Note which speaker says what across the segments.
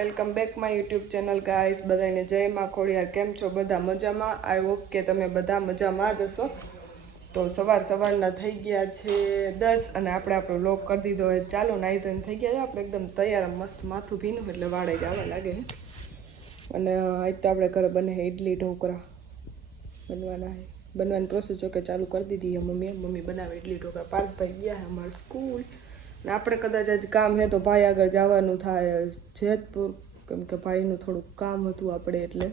Speaker 1: Welcome back my YouTube channel guys બધાને જય માં ખોડિયાર કેમ છો? બધા મજામાં? આઈ હોપ કે તમે બધા મજામાં જ હશો. તો સવાર સવારના થઈ ગયા છે દસ અને આપણે આપણો લોક કરી દીધો હોય ચાલો, નાહી ધોઈને થઈ ગયા છે. આપણે એકદમ તૈયાર મસ્ત માથું ભીનું એટલે વાળે જ આવવા લાગે ને અને આજ તો આપણે ઘરે બને ઇડલી ઢોકળા બનવાના છે. બનવાની પ્રોસેસ જો કે ચાલુ કરી દીધી મમ્મીએ મમ્મી બનાવે ઇડલી ઢોકળા. પાર્થભાઈ ગયા અમારે સ્કૂલ ને આપણે કદાચ આજ કામ છે તો ભાઈ આગળ જવાનું થાય જેતપુર. કેમ કે ભાઈનું થોડુંક કામ હતું આપણે એટલે.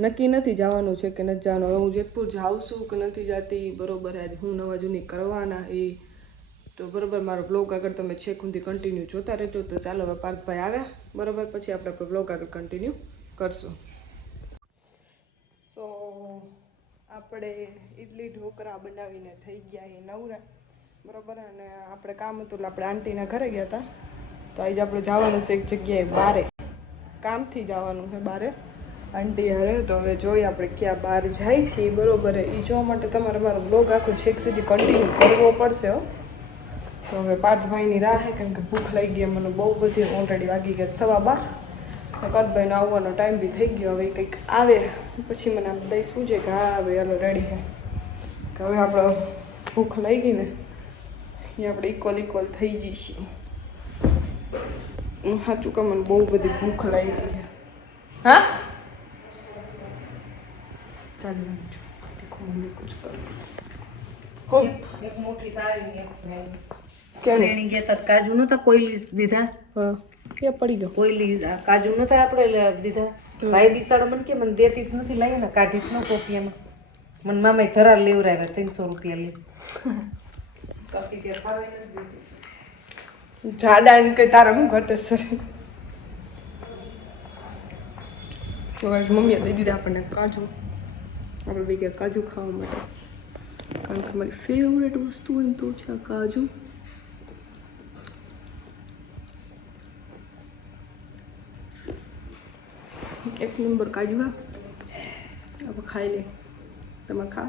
Speaker 1: નક્કી નથી જવાનું છે કે નથી જવાનું. હવે હું જેતપુર જાઉં છું કે નથી જતી, બરોબર, આજ હું નવા જૂની કરવાના એ તો બરોબર, મારો બ્લોગ આગળ તમે છેક સુધી કન્ટિન્યુ જોતા રહેજો. તો ચાલો હવે પાર્થભાઈ આવ્યા. બરોબર, પછી આપણે આપણો બ્લોગ આગળ કન્ટિન્યુ કરશું. સો, આપણે ઇડલી ઢોકળા બનાવીને થઈ ગયા એ નવરા. બરોબર અને આપણે કામ હતું એટલે આપણે આંટીના ઘરે ગયા હતા. તો આજે આપણે જવાનું છે એક જગ્યાએ બારે. કામથી જવાનું છે બારે. આંટી હારે તો હવે જોઈએ આપણે ક્યાં બહાર જાય એ બરોબર એ જોવા માટે તમારે મારો બ્લોગ આખો છેક સુધી કન્ટિન્યુ કરવો પડશે, હો. તો હવે પાર્થભાઈની રાહ છે કેમ કે ભૂખ લાગી ગઈ. મને બહુ બધી ઓલરેડી વાગી ગયા સવા બાર. પાર્થભાઈનો આવવાનો ટાઈમ બી થઈ ગયો. હવે કંઈક આવે. પછી મને આમ દઈ શું છે કે હા, હવે હાલો રેડી છે કે હવે આપણે ભૂખ લાગી ને એ આપણે ઇક્વલ ઇક્વલ થઈ જઈશું. હું સાચું કે મને બહુ બધી ભૂખ લાગી છે. હા? ચાલ દેખો મમ્મી કુછ કર
Speaker 2: કાજુ નતા કોઈ દીધા.
Speaker 1: પડી ગયો.
Speaker 2: કોઈ કાજુ નતા આપણે દીધા. ભાઈ બિસાડો મને કે મને દેતી જ નથી લાવી કાઢી જ ન કોપિયામાં મને મામાએ ધરાર લેવરાવ્યા ત્રણસો રૂપિયા લે કાપી કે ફાવે નથી દીધી.
Speaker 1: જાડા ને કઈ તારા શું ઘટે સર મમ્મીએ દઈ દીધા આપણને કાજુ. આપણે બી ગયા કાજુ ખાવા માટે. કારણ કે મારી ફેવરેટ વસ્તુ હોય તો છે કાજુ. એક નંબર કાજુ હા. આપણે ખાઈ લે તમે ખા?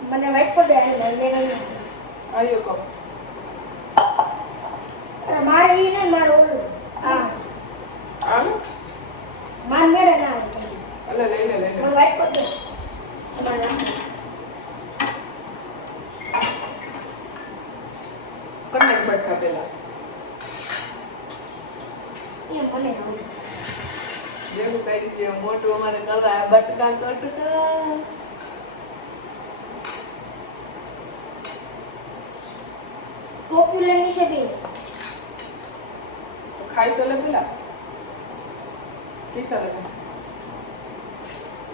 Speaker 3: મને વેટ પર બેહાડી મને આવ્યો કો અરે
Speaker 1: મારે ઈ ને
Speaker 3: મારો આ
Speaker 1: આ
Speaker 3: માર મેડે ના
Speaker 1: અલે લઈ લે લઈ લે.
Speaker 3: મને વેટ પર દે
Speaker 1: તમારા બેઠા પેલા.
Speaker 3: એ મને આવડે
Speaker 4: જેવું કઈ છે મોટું અમારે કરાય બટકા કટકા.
Speaker 1: તો ખાઈ તો લે પેલા કેસા લગે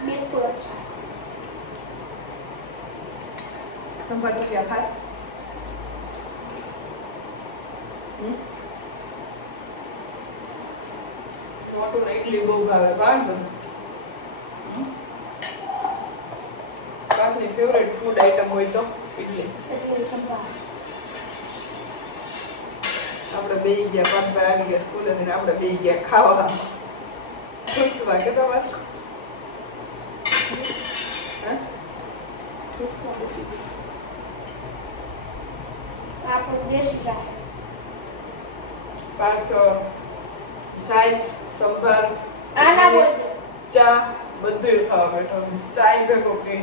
Speaker 3: बिल्कुल अच्छा है
Speaker 1: સંભાળ રૂપિયા ખાસ હમ? મોટું ને ઇડલી બહુ ભાવે ભાવે બધું હમ? બાપની ફેવરેટ ફૂડ આઈટમ હોય તો ઇડલી
Speaker 3: इसलिए संभाल
Speaker 1: આપણે બે ગયા પપ્પા આવી ગયા સ્કૂલે અને આપણે બે ગયા ખાવા. ઠૂસવા કે તમારે? સંભાર ચા બધું ખાવા બેઠો. ચાય ભેગો પી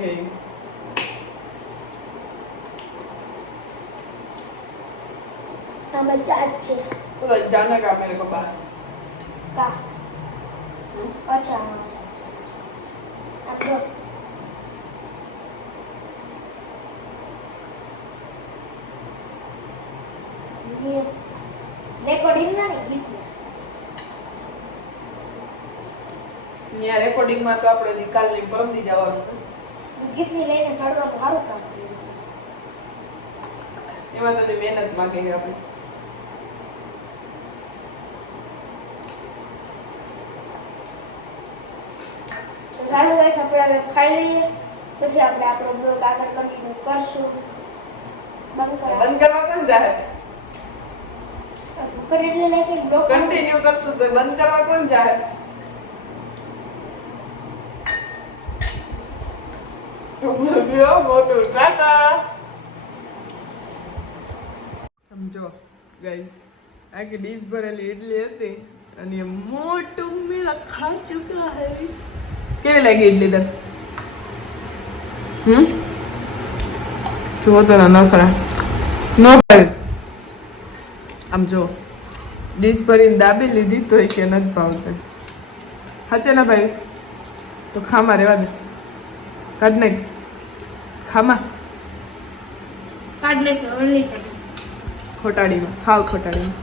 Speaker 3: हमें चाट से
Speaker 1: तो जाना का मेरे को बाहर
Speaker 3: का अच्छा हाँ आप दो ये રેકોર્ડિંગ ના ને ગીત
Speaker 1: ત્યાં રેકોર્ડિંગમાં તો આપણે હજી કાલની પરમદી જવાનું હતું.
Speaker 3: ગીતની લઈને ચડવાનું સારું કામ કર્યું
Speaker 1: એમાં તો હજી મહેનત માગે છે આપણે
Speaker 3: ચાલો ગાઈસ આપણે હવે ખાઈ લઈએ. પછી આપણે આપણો બ્લોગ આગળ કન્ટિન્યુ કરશું. બંધ કરો
Speaker 1: બંધ કરવા કેમ જાહે?
Speaker 3: ભૂખર એટલે લાઈક એક બ્લોગ
Speaker 1: કન્ટિન્યુ કરશું તો બંધ કરવા કોણ જાહે? મોટું ટાટા. સમજો ગાઈસ આખી ડીશ ભરેલી ઇડલી હતી અને મોટું મેળા ખા ચુકા હે. કેવી લાગી ઇડલી તને હમ? જુઓ તો ન ખરા ન ભાઈ આમ જો ડીશ ભરીને દાબી લીધી તો કે નથી ભાવશે હાચે ના ભાઈ? તો ખામાં રહેવા દે. કાઢ નાખ. ખામાં.
Speaker 3: કાઢ નાખો
Speaker 1: ખોટાડીમાં. હાવ ખોટાડીમાં.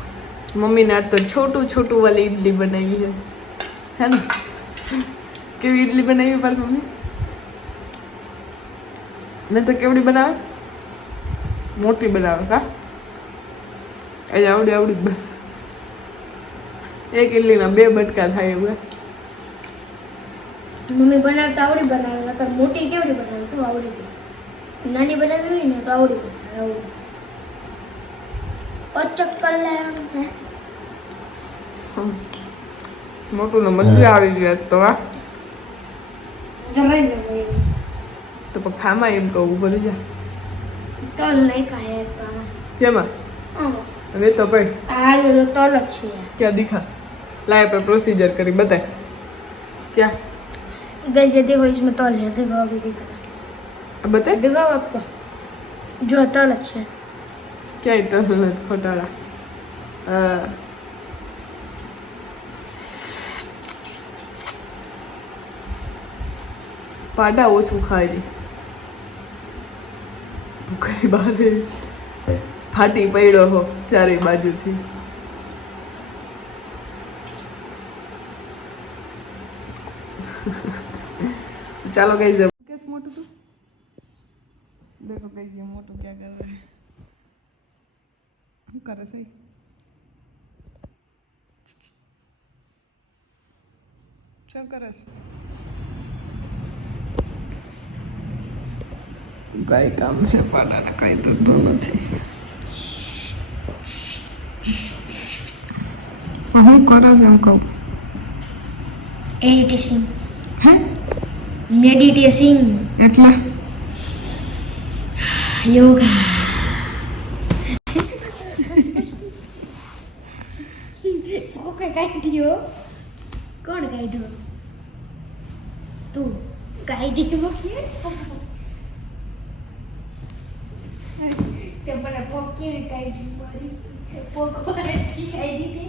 Speaker 1: મમ્મીને આજ તો છોટું છોટું વાલી ઇડલી બનાવી છે. હે ને? કેવી ઇડલી બનાવી પાર મમ્મી? ને તો કેવડી બનાવે? મોટી બનાવે હા? એ આવડી આવડી જ એક ઇડલીના બે બટકા થાય એવું.
Speaker 3: મમ્મી બનાવતા આવડી બનાવે નકર મોટી કેવડી બનાવે? તો આવડી. નાની બનાવી હોય ને તો આવડી બનાવે આવડી ચક્કર કરી લેવાનું
Speaker 1: મોટું ને મજા આવી ગઈ તો આ
Speaker 3: જરાય ન હોય
Speaker 1: તો પણ ખામાં એમ કહું ભરી જા
Speaker 3: તલ નહીં ખાય એક તો આમાં
Speaker 1: કેમાં
Speaker 3: આમાં.
Speaker 1: હવે તો ભાઈ
Speaker 3: આ લીલો તલ જ છે યાર
Speaker 1: ક્યાં દિખા લાય આપણે પ્રોસીજર કરી બતાય ક્યાં
Speaker 3: गैस ये देखो इसमें तल है देखो अभी देखो
Speaker 1: આ બતાય
Speaker 3: देखो आपको जो तल अच्छे
Speaker 1: ક્યાંય તો નથી ખોટાડા હા પાડા ઓછું ખાય છે. ભૂખડી ફાટી પડ્યો હો ચારે બાજુથી. ચાલો કઈ જવું. કેસ મોટું તું? દેખો કઈ જે મોટું ક્યાં કરે શું કરે સહી શું કરે છે? કઈ કામ છે પાડાને કઈ થતું નથી. હું કરો છે એમ કહું?
Speaker 3: એડિટેશન
Speaker 1: હે?
Speaker 3: મેડિટેશન
Speaker 1: એટલે?
Speaker 3: યોગા ઓકે કોણ કાઢ્યો? તું કાઢ્યો? તે મને પગ કેવી કાઢી મારી? પગ મારેથી કાઢી દે.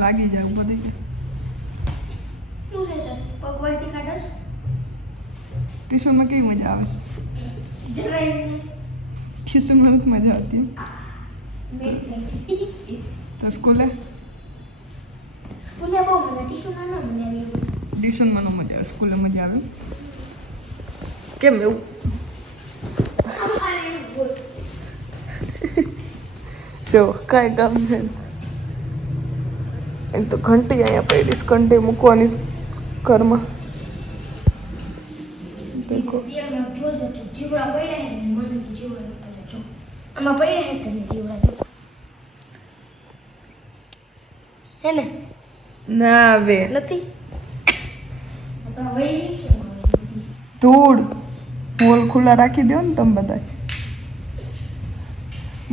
Speaker 1: લાગી જાય બધી કે
Speaker 3: શું છે તને? પગ વાળથી કાઢસ?
Speaker 1: ટ્યુશનમાં કેવી મજા આવે? છે
Speaker 3: જરાય
Speaker 1: ટ્યુશનમાં મજા આવતી. તો સ્કૂલે?
Speaker 3: સ્કૂલે બહુ મને ટ્યુશનમાં ન મને આવી.
Speaker 1: ટ્યુશનમાં ન મજા આવે. સ્કૂલે મજા આવે. કેમ એવું
Speaker 3: અમારે એવું બોલ
Speaker 1: જો કાંઈ કામ છે એમ તો ઘંટી અહીંયા પડી ઘંટી મૂકવાની ઘરમાં.
Speaker 3: ને બી નથી
Speaker 1: ધૂળ. હોલ ખુલ્લા રાખી દો ને તમે બધા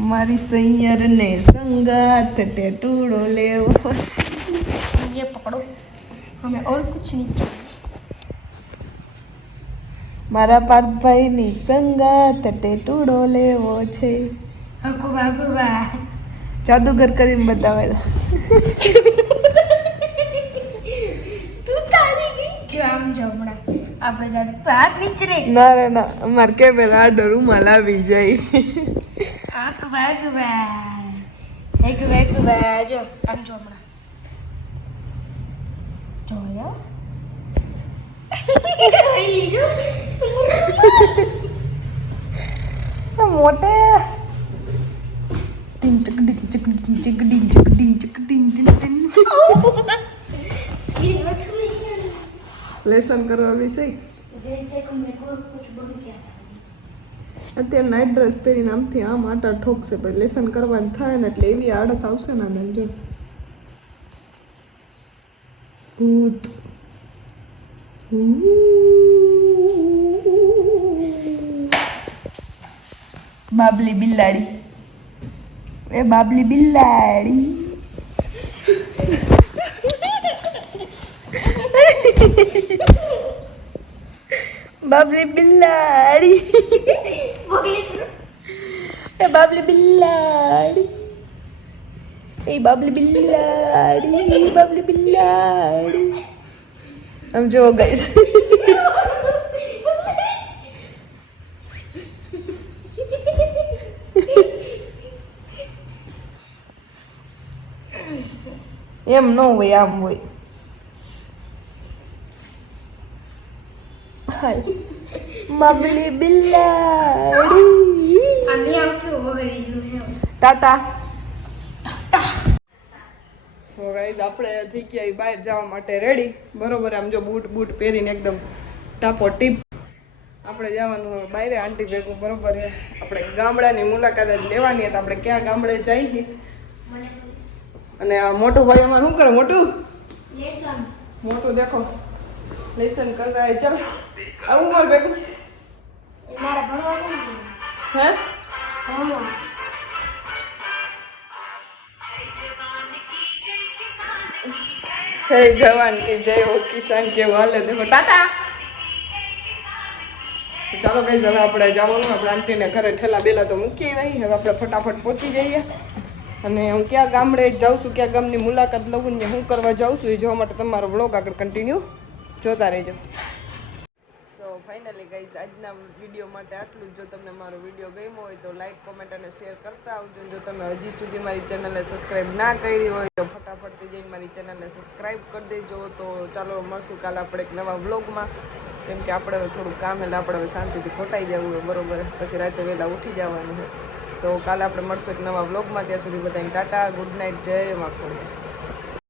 Speaker 1: મારી સૈયરને સંગાત ટેટુડો લેવો
Speaker 3: ये पकड़ो हमें और कुछ नहीं चाहिए
Speaker 1: મારા પાર્થભાઈની સંગાત ટેટુડો લેવો છે
Speaker 3: अकुबा अकुबा
Speaker 1: જાદુગર કરીને બતાવેલા
Speaker 3: तू काली गई जो हम जमना આપણે જાતે પાર નીચે રે
Speaker 1: ના રે ના. અમારે કેમેરા આડો રૂમાલ આવી જાય
Speaker 3: અકુબા એક અકુબા અકુબા જો આમ જો હમણાં. જોયો
Speaker 1: મોટે. ટીંગ ચક ડીંગ ચક ડીંગ ચક ડીંગ ચક ડીંગ ચક ડીંગ ડીંગ ડીંગ.
Speaker 3: એ મથું
Speaker 1: લેસન કરવા વિશે? અત્યારે નાઇટ ડ્રેસ પહેરીને આમથી આમ આટા ઠોકશે, પણ લેસન કરવાનું થાય ને એટલે એવી આળસ આવશે ને આને જો. ભૂત. બાબલી બિલાડી. એ બાબલી બિલાડી. બાબલી બિલાડી એ બાબલી બિલાડી એ બાબલી બિલાડી બાબલી બિલાડી આમ જો ગાઈસ એમ ન હોય આમ હોય ખાય બબલી બિલાડી. ટાટા. સો ગાઈઝ આપણે થઈ ગયા બહાર જવા માટે રેડી બરોબર આમ જો બૂટ બૂટ પહેરીને એકદમ ટાપો ટીપ આપણે જવાનું હવે બહાર આંટી ભેગું બરોબર છે. આપણે ગામડાની મુલાકાત જ લેવાની તો આપણે ક્યાં ગામડે જઈએ અને આ મોટું ભાઈ અમારું શું કરે? મોટું? મોટું દેખો. લેસન કરતા હે ચાલ આવું માર ભેગું
Speaker 3: मारा भरवा कौन
Speaker 1: હે
Speaker 3: हाँ
Speaker 1: જય જવાન કે જય હો કિસાન કે વાલે દેખો ટાટા તો ચાલો કઈ હવે આપણે જવાનું આપણે આંટીને ઘરે ઠેલા બેલા તો મૂકી આવી હવે આપણે ફટાફટ પહોંચી જઈએ અને હું ક્યાં ગામડે જાઉં છું ક્યાં ગામની મુલાકાત લઉં ને હું કરવા જાઉં છું એ જોવા માટે તમારો બ્લોગ આગળ કન્ટિન્યુ જોતા રહેજો. સો ફાઇનલી ગાઈઝ આજના વીડિયો માટે આટલું જ. જો તમને મારો વીડિયો ગમ્યો હોય તો લાઇક કોમેન્ટ અને શેર કરતા આવજો. જો તમે હજી સુધી મારી ચેનલને સબસ્ક્રાઈબ ના કરી હોય તો ફટાફટથી જઈને મારી ચેનલને સબસ્ક્રાઈબ કરી દેજો. તો ચાલો, મળશું કાલે આપણે એક નવા બ્લોગમાં કેમ કે આપણે થોડું કામ એટલે આપણે હવે શાંતિથી ખોટાઈ જવું હોય, બરોબર? પછી રાતે વહેલા ઉઠી જવાનું હોય. તો કાલે આપણે મળશું એક નવા બ્લોગમાં ત્યાં સુધી બધાને ટાટા ગુડ નાઇટ જય માખોડિયા